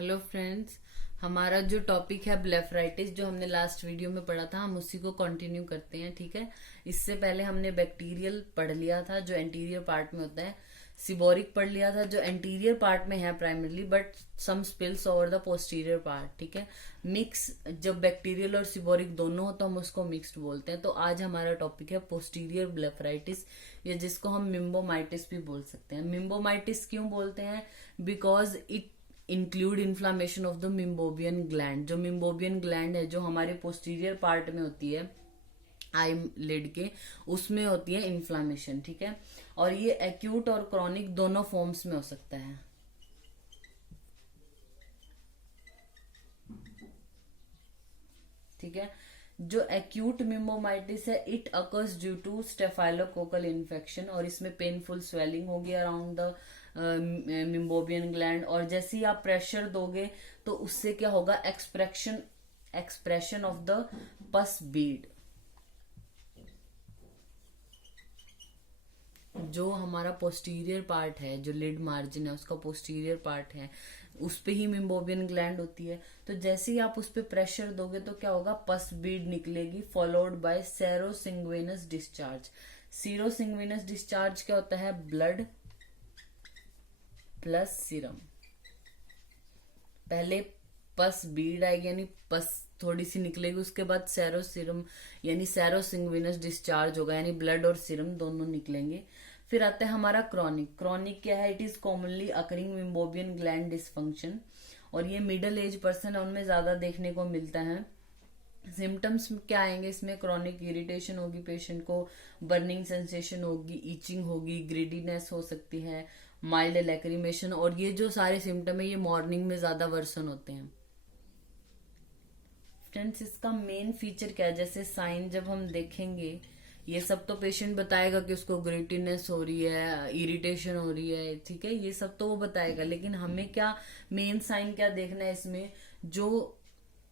Hello friends. हमारा जो topic है ब्लेफराइटिस, जो हमने लास्ट वीडियो में पढ़ा था, हम उसी को कंटिन्यू करते हैं। ठीक है। इससे पहले हमने बैक्टीरियल पढ़ लिया था जो एंटीरियर पार्ट में होता है, सिबोरिक पढ़ लिया था जो एंटीरियर पार्ट में है primarily, but some spills over the posterior part. ठीक है। मिक्स जब बैक्टीरियल और सिबोरिक दोनों हो तो हम उसको मिक्स्ड बोलते हैं। तो आज हमारा टॉपिक है पोस्टीरियर ब्लेफराइटिस, या जिसको हम मिम्बोमाइटिस भी बोल सकते हैं। मिम्बोमाइटिस क्यों बोलते हैं? Because it include inflammation of the meibomian gland. जो मिम्बोबियन ग्लैंड है जो हमारे पोस्टीरियर पार्ट में होती है, आई लिड के, उसमें होती है इन्फ्लामेशन। ठीक है। और ये एक्यूट और क्रॉनिक दोनों फॉर्म्स में हो सकता है। ठीक है। जो एक्यूट मिम्बोमाइटिस है, it occurs due to staphylococcal infection, और इसमें पेनफुल स्वेलिंग होगी अराउंड द मिम्बोबियन ग्लैंड। और जैसे ही आप प्रेशर दोगे तो उससे क्या होगा? एक्सप्रेशन ऑफ द पस बीड। जो हमारा पोस्टीरियर पार्ट है, जो लिड मार्जिन है उसका पोस्टीरियर पार्ट है, उस पे ही मिम्बोबियन ग्लैंड होती है। तो जैसे ही आप उस पे प्रेशर दोगे तो क्या होगा? पस बीड निकलेगी, फॉलोड बाय सेरोसिंग्वेनस डिस्चार्ज। सीरोसिंग्वेनस डिस्चार्ज क्या होता है? Blood plus serum. पहले पस बीड आएगी, यानी पस थोड़ी सी निकलेगी, उसके बाद सैरो सीरम यानी सैरोसिंग्विनस डिस्चार्ज होगा, यानी ब्लड और सीरम दोनों निकलेंगे। फिर आता है हमारा क्रॉनिक। क्रॉनिक क्या है? It is commonly occurring meibomian gland dysfunction, और ये मिडिल एज पर्सन है उनमें ज्यादा देखने को मिलता है। सिम्टम्स क्या आएंगे इसमें? क्रॉनिक इरिटेशन होगी पेशेंट को, बर्निंग सेंसेशन होगी, ईचिंग होगी, ग्रीडीनेस हो सकती है, माइल्ड लैक्रिमेशन। और ये जो सारे सिम्टम है ये मॉर्निंग में ज्यादा वर्सन होते हैं। फ्रेंड्स, इसका मेन फीचर क्या है? जैसे साइन जब हम देखेंगे, ये सब तो पेशेंट बताएगा कि उसको ग्रेटिनेस हो रही है, इरिटेशन हो रही है। ठीक है, ये सब तो वो बताएगा, लेकिन हमें क्या मेन साइन क्या देखना है इसमें? जो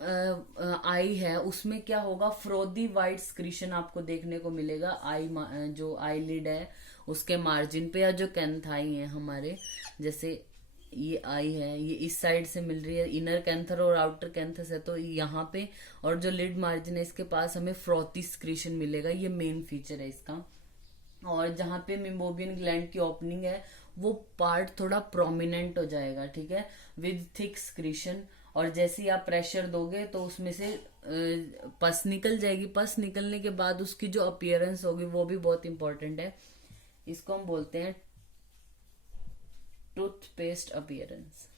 आई है उसमें क्या होगा? फ्रोदी वाइट स्क्रीशन आपको देखने को मिलेगा। जो आई लिड है उसके मार्जिन पे, या जो कैंथाई है हमारे, जैसे ये आई है, ये इस साइड से मिल रही है, इनर कैंथर और आउटर कैंथस है तो यहाँ पे, और जो लिड मार्जिन है इसके पास हमें फ्रोथी स्क्रीशन मिलेगा। ये मेन फीचर है इसका। और जहाँ पे मिम्बोबियन ग्लैंड की ओपनिंग है वो पार्ट थोड़ा प्रोमिनेंट हो जाएगा। ठीक है, विद थिक स्क्रीशन। और जैसे ही आप प्रेशर दोगे तो उसमें से पस निकल जाएगी। पस निकलने के बाद उसकी जो अपीयरेंस होगी वो भी बहुत इंपॉर्टेंट है। इसको हम बोलते हैं टूथपेस्ट अपीयरेंस।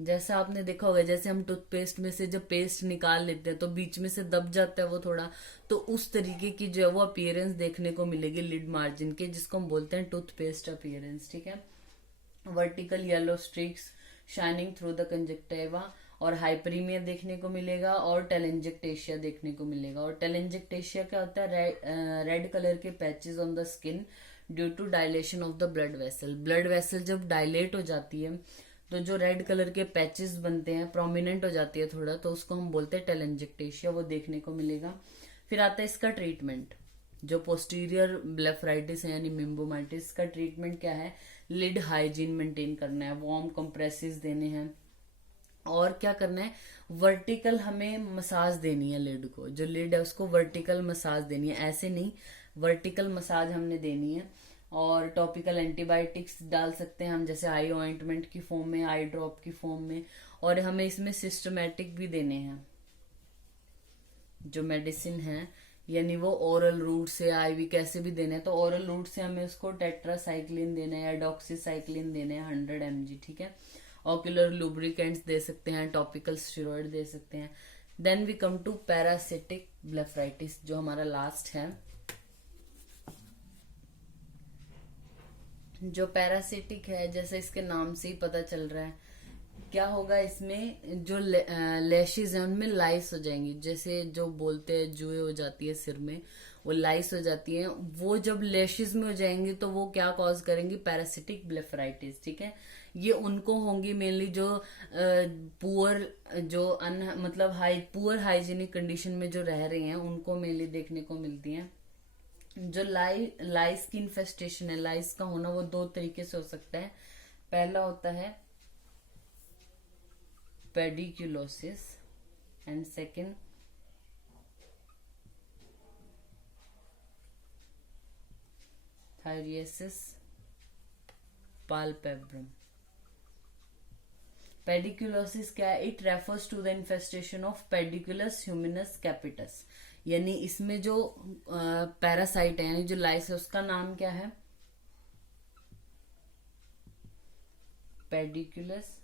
जैसा आपने देखा होगा, जैसे हम टूथपेस्ट में से जब पेस्ट निकाल लेते हैं तो बीच में से दब जाता है वो थोड़ा, तो उस तरीके की जो है वो अपीयरेंस देखने को मिलेगी लिड मार्जिन के, जिसको हम बोलते हैं टूथपेस्ट अपीयरेंस। ठीक है। Vertical yellow streaks shining through the conjunctiva, और हाइपरीमिया देखने को मिलेगा, और टेलेंजेक्टेशिया देखने को मिलेगा। और टेलेंजेक्टेशिया क्या होता है? रेड कलर के patches on the skin due to dilation of the blood vessel. Blood vessel जब डायलेट हो जाती है तो जो रेड कलर के पैचेस बनते हैं, प्रोमिनेंट हो जाती है थोड़ा, तो उसको हम बोलते हैं टेलेंजेक्टेशिया, वो देखने को मिलेगा। फिर आता है इसका ट्रीटमेंट। जो पोस्टीरियर ब्लेफराइटिस है यानी मिम्बोमाइटिस का ट्रीटमेंट क्या है? लिड हाइजीन मेंटेन करना है, वार्म कंप्रेसिस देने हैं, और क्या करना है? वर्टिकल हमें मसाज देनी है लिड को। जो लिड है उसको वर्टिकल मसाज देनी है, ऐसे नहीं, वर्टिकल मसाज हमने देनी है। और टॉपिकल एंटीबायोटिक्स डाल सकते हैं हम, जैसे आई ऑइंटमेंट की फॉर्म में, आई ड्रॉप की फॉर्म में। और हमें इसमें सिस्टमेटिक भी देने हैं जो मेडिसिन है, यानी वो ओरल रूट से, आईवी कैसे भी देने हैं। तो ओरल रूट से हमें उसको टेट्रासाइक्लिन देना है या डॉक्सीसाइक्लिन देने हैं 100 mg। ठीक है। ऑक्यूलर लुब्रिकेंट्स दे सकते हैं, टॉपिकल स्टेरॉइड दे सकते हैं। Then we come to parasitic blepharitis, जो हमारा लास्ट है। जो पैरासिटिक है, जैसे इसके नाम से ही पता चल रहा है, क्या होगा इसमें? जो लैशेज है उनमें लाइस हो जाएंगी, जैसे जो बोलते हैं जुए हो जाती है सिर में, वो लाइस हो जाती है। वो जब लैशेज में हो जाएंगी तो वो क्या कॉज करेंगी? Parasitic blepharitis. ठीक है। ये उनको होंगी मेनली जो पुअर, जो मतलब पुअर हाइजीनिक कंडीशन में जो रह रहे हैं, उनको मेनली देखने को मिलती हैं। जो लाइस की इन्फेस्टेशन है, लाइस का होना वो दो तरीके से हो सकता है। पहला होता है पेडिकुलोसिस एंड सेकेंड थायरियसिस पाल्पेब्रम। पेडिकुलोसिस क्या है? It refers to the infestation of pediculus humanus capitis, यानी इसमें जो पैरासाइट है यानी जो लाइस है उसका नाम क्या है? Pediculus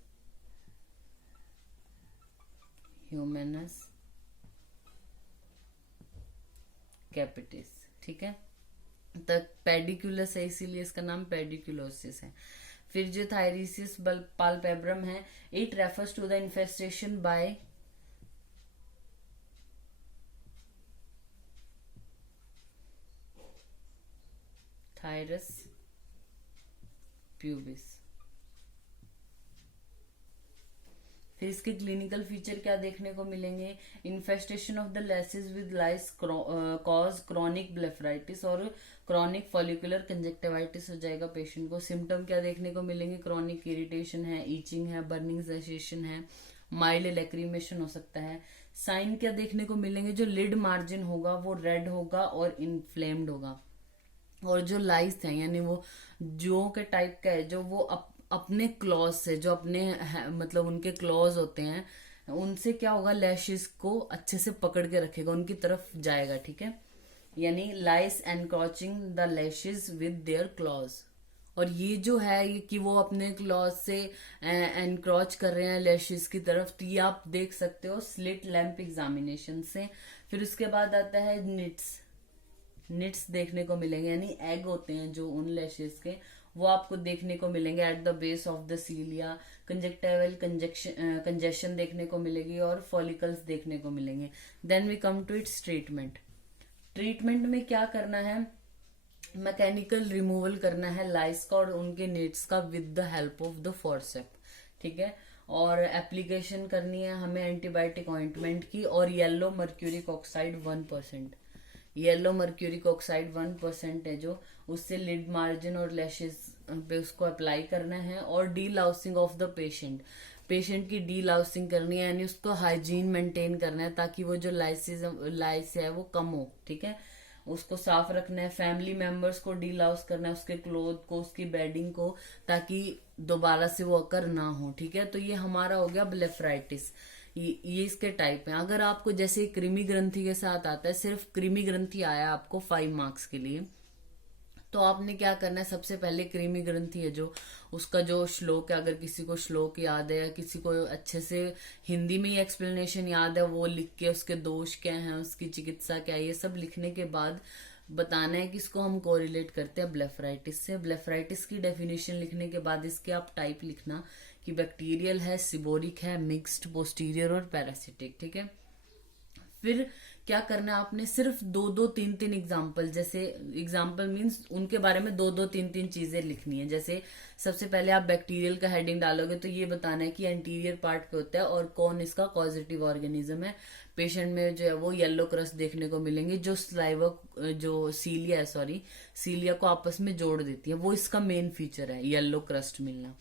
humans capitis. ठीक है, तक पेडिकुलस है इसीलिए इसका नाम पेडिकुलोसिस है। फिर जो थायरिसिस पाल्पेब्रम है, it refers to the infestation by phthirus pubis. फिर इसके क्लिनिकल फीचर क्या देखने को मिलेंगे? Infestation of the lashes with lice cause chronic blepharitis और क्रॉनिक फॉलिकुलर कंजक्टिवाइटिस हो जाएगा पेशेंट को। सिम्टम क्या देखने को मिलेंगे? क्रॉनिक इरिटेशन है, ईचिंग है, बर्निंग सेंसेशन है, माइल्ड लैक्रिमेशन हो सकता है। साइन क्या देखने को मिलेंगे? जो लिड मार्जिन होगा वो रेड होगा और इन्फ्लेम्ड होगा, और जो लाइस है यानी वो जो के टाइप का है, जो वो अपने क्लॉज से, जो अपने मतलब उनके क्लॉज होते हैं उनसे क्या होगा, लैशेस को अच्छे से पकड़ के रखेगा, उनकी तरफ जाएगा। ठीक है, यानी lice encroaching the lashes with their claws. और ये जो है ये कि वो अपने क्लॉज से एनक्रोच कर रहे हैं लैशेस की तरफ, तो ये आप देख सकते हो स्लिट लैंप एग्जामिनेशन से। फिर उसके बाद आता है निट्स देखने को मिलेंगे, यानी एग होते हैं जो उन लैशेस के, वो आपको देखने को मिलेंगे at the base of the cilia. Conjunctival congestion देखने को मिलेगी और फॉलिकल्स देखने को मिलेंगे। Then we come to its treatment. Treatment में क्या करना है? मैकेनिकल रिमूवल करना है लाइस का और उनके नीड्स का with the help of the forceps. ठीक है, और एप्लीकेशन करनी है हमें एंटीबायोटिक ऑइंटमेंट की और yellow mercuric oxide 1%। Yellow mercuric oxide 1% है जो, उससे लिड मार्जिन और लैशेस पे उसको अप्लाई करना है। और डी लाउसिंग ऑफ द पेशेंट की डी लाउसिंग करनी है, यानी उसको हाइजीन मेंटेन करना है ताकि वो जो लाइस है वो कम हो। ठीक है, उसको साफ रखना है। फैमिली मेंबर्स को डी लाउस करना है, उसके क्लोथ को, उसकी बेडिंग को, ताकि दोबारा से वो अकर ना हो। ठीक है, तो ये हमारा हो गया ब्लेफराइटिस। ये इसके टाइप हैं। अगर आपको जैसे कृमि ग्रंथि के साथ आता है, सिर्फ कृमि ग्रंथि आया आपको 5 मार्क्स के लिए, तो आपने क्या करना है? सबसे पहले कृमि ग्रंथि है जो, उसका जो श्लोक है, अगर किसी को श्लोक याद है या किसी को अच्छे से हिंदी में ही एक्सप्लेनेशन याद है, वो लिख के उसके दोष क्या हैं, उसकी चिकित्सा क्या है, ये सब लिखने के बाद बताना है कि इसको हम कोरिलेट करते हैं ब्लेफराइटिस से। ब्लेफराइटिस की डेफिनेशन लिखने के बाद इसके आप टाइप लिखना कि बैक्टीरियल है, सिबोरिक है, मिक्स्ड, पोस्टीरियर और पैरासिटिक। ठीक है, फिर क्या करना है आपने? सिर्फ 2-3 एग्जाम्पल, जैसे एग्जाम्पल मीन्स उनके बारे में 2-3 चीजें लिखनी है। जैसे सबसे पहले आप बैक्टीरियल का हेडिंग डालोगे तो ये बताना है कि एंटीरियर पार्ट पे होता है और कौन इसका कॉजेटिव ऑर्गेनिज्म है। पेशेंट में जो है वो येलो क्रस्ट देखने को मिलेंगे जो स्लाइवा, जो सीलिया को आपस में जोड़ देती है, वो इसका मेन फीचर है, येलो क्रस्ट मिलना।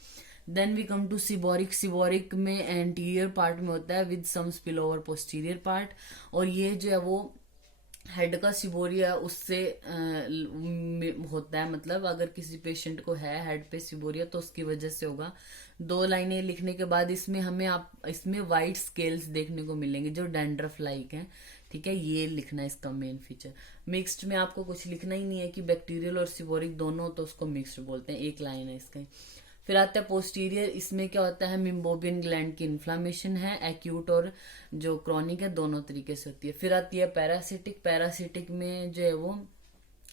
Then we come to seborrhoeic में एंटीरियर पार्ट में होता है with some spill over posterior part, और ये जो है वो हेड का सिबोरिया उससे होता है, मतलब अगर किसी पेशेंट को है हेड पे सिबोरिया तो उसकी वजह से होगा। 2 लाइनें लिखने के बाद इसमें इसमें वाइट स्केल्स देखने को मिलेंगे जो डैंड्रफ लाइक हैं। ठीक है, ये लिखना है इसका मेन फीचर। मिक्स्ड में आपको कुछ लिखना ही नहीं है कि बैक्टीरियल और सिबोरिक दोनों, तो उसको मिक्स्ड बोलते हैं, एक लाइन है इसका। फिर आता है पोस्टीरियर, इसमें क्या होता है? मिम्बोबियन ग्लैंड की इन्फ्लामेशन है, एक्यूट और जो क्रॉनिक है, दोनों तरीके से होती है। फिर आती है पैरासिटिक में जो है वो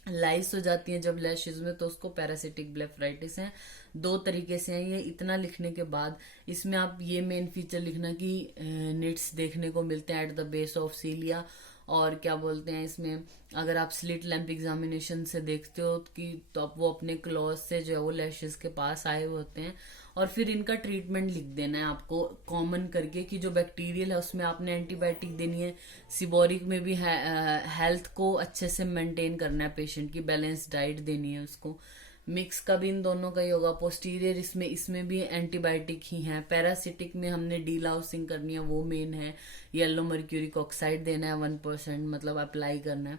लाइस हो जाती है जब लैशेज में, तो उसको पैरासिटिक ब्लेफराइटिस है। 2 तरीके से है ये। इतना लिखने के बाद इसमें आप ये मेन फीचर लिखना कि निट्स देखने को मिलते हैं एट द बेस ऑफ सीलिया, और क्या बोलते हैं इसमें, अगर आप स्लिट लैंप एग्जामिनेशन से देखते हो कि तो आप वो अपने क्लॉज से जो है वो लैशेस के पास आए हुए होते हैं। और फिर इनका ट्रीटमेंट लिख देना है आपको कॉमन करके कि जो बैक्टीरियल है उसमें आपने एंटीबायोटिक देनी है, सिबोरिक में भी हेल्थ को अच्छे से मेंटेन करना है, पेशेंट की बैलेंस डाइट देनी है उसको, मिक्स का भी इन दोनों का ही होगा। पोस्टीरियर इसमें भी एंटीबायोटिक ही है। पैरासिटिक में हमने डीलाउसिंग करनी है, वो मेन है। येलो मर्क्यूरिक ऑक्साइड देना है 1%, मतलब अप्लाई करना है।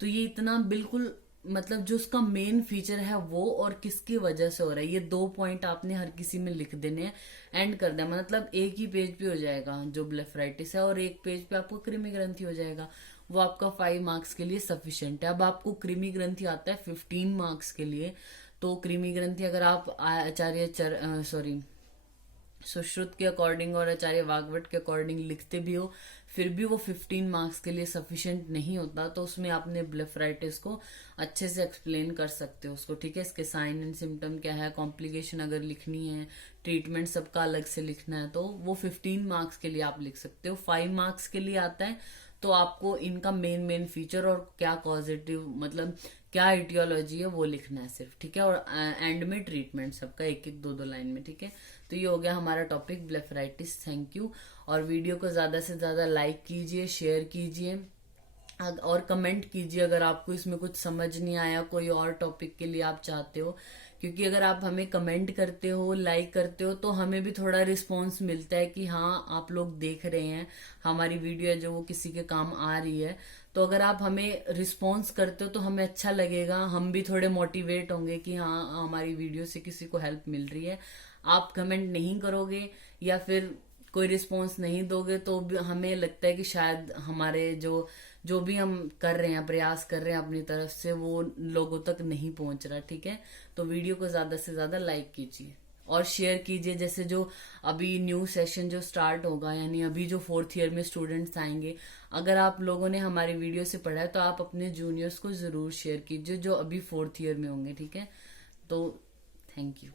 तो ये इतना बिल्कुल मतलब जो उसका मेन फीचर है वो और किसकी वजह से हो रहा है, ये 2 पॉइंट आपने हर किसी में लिख देने हैं, एंड कर देना। मतलब एक ही पेज पे हो जाएगा जो ब्लेफराइटिस है, और एक पेज पे आपको कृमि ग्रंथि हो जाएगा। वो आपका 5 मार्क्स के लिए सफिशिएंट है। अब आपको कृमि ग्रंथि आता है 15 मार्क्स के लिए। तो कृमि ग्रंथि अगर आप आचार्य सुश्रुत के अकॉर्डिंग और आचार्य वाग्भट के अकॉर्डिंग लिखते भी हो, फिर भी वो 15 मार्क्स के लिए सफिशिएंट नहीं होता। तो उसमें आपने ब्लेफराइटिस को अच्छे से एक्सप्लेन कर सकते हो उसको, ठीक है। इसके साइन एंड सिम्टम क्या है, कॉम्प्लिकेशन अगर लिखनी है, ट्रीटमेंट सबका अलग से लिखना है, तो वो 15 मार्क्स के लिए आप लिख सकते हो। 5 मार्क्स के लिए आता है तो आपको इनका मेन फीचर और क्या पॉजिटिव मतलब क्या इटियोलॉजी है वो लिखना है सिर्फ, ठीक है। और एंड में ट्रीटमेंट सबका एक एक 2 लाइन में, ठीक है। तो ये हो गया हमारा टॉपिक ब्लेफराइटिस। Thank you. और वीडियो को ज्यादा से ज्यादा लाइक कीजिए, शेयर कीजिए और कमेंट कीजिए अगर आपको इसमें कुछ समझ नहीं आया, कोई और टॉपिक के लिए आप चाहते हो। क्योंकि अगर आप हमें कमेंट करते हो, लाइक करते हो, तो हमें भी थोड़ा रिस्पॉन्स मिलता है कि हाँ आप लोग देख रहे हैं, हमारी वीडियो है जो वो किसी के काम आ रही है। तो अगर आप हमें रिस्पॉन्स करते हो तो हमें अच्छा लगेगा, हम भी थोड़े मोटिवेट होंगे कि हाँ हमारी वीडियो से किसी को हेल्प मिल रही है। आप कमेंट नहीं करोगे या फिर कोई रिस्पॉन्स नहीं दोगे तो हमें लगता है कि शायद हमारे जो भी हम कर रहे हैं, प्रयास कर रहे हैं अपनी तरफ से, वो लोगों तक नहीं पहुंच रहा, ठीक है। तो वीडियो को ज्यादा से ज्यादा लाइक कीजिए और शेयर कीजिए। जैसे जो अभी न्यू सेशन जो स्टार्ट होगा, यानी अभी जो 4th ईयर में स्टूडेंट्स आएंगे, अगर आप लोगों ने हमारी वीडियो से पढ़ा है तो आप अपने जूनियर्स को जरूर शेयर कीजिए जो अभी 4th ईयर में होंगे, ठीक है। तो थैंक यू।